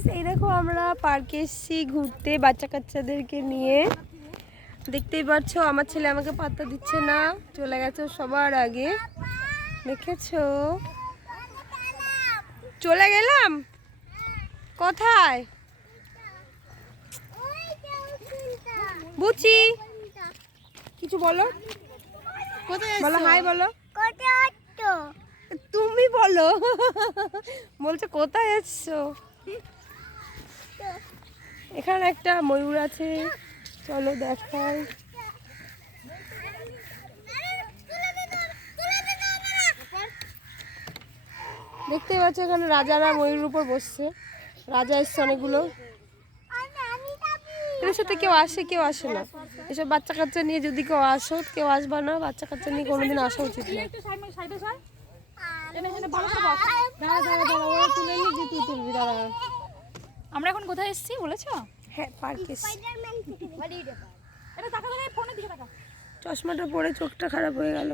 Guys, এই দেখো আমরা পার্কে এসেছি ঘুরতে বাচ্চা কাচ্চাদেরকে নিয়ে। দেখতেই পাচ্ছ আমার ছেলে আমাকে পাত্তা দিচ্ছে না, চলে গেছে সবার আগে। দেখেছো? চলে গেলাম কোথায়? বুঝি কিছু বলো, বলো হাই বলো। তুমি বলো। বলছো কোথায় এসছো? এখানে একটা ময়ূর আছে, চলো দেখাই। দেখতে পাচ্ছ এখানে রাজারা ময়ূরের উপর বসছে। রাজা এসছে অনেকগুলো। এর সাথে কেউ আসে কেউ আসে না। এসব বাচ্চা কাচ্চা নিয়ে যদি কেউ আসো, কেউ আসবা না। বাচ্চা কাচ্চা নিয়ে কোনোদিন আসা উচিত না। আমরা এখন কোথায় এসেছি বলেছো? হ্যাঁ, পার্কে। চশমাটা পরে চোখটা খারাপ হয়ে গেল।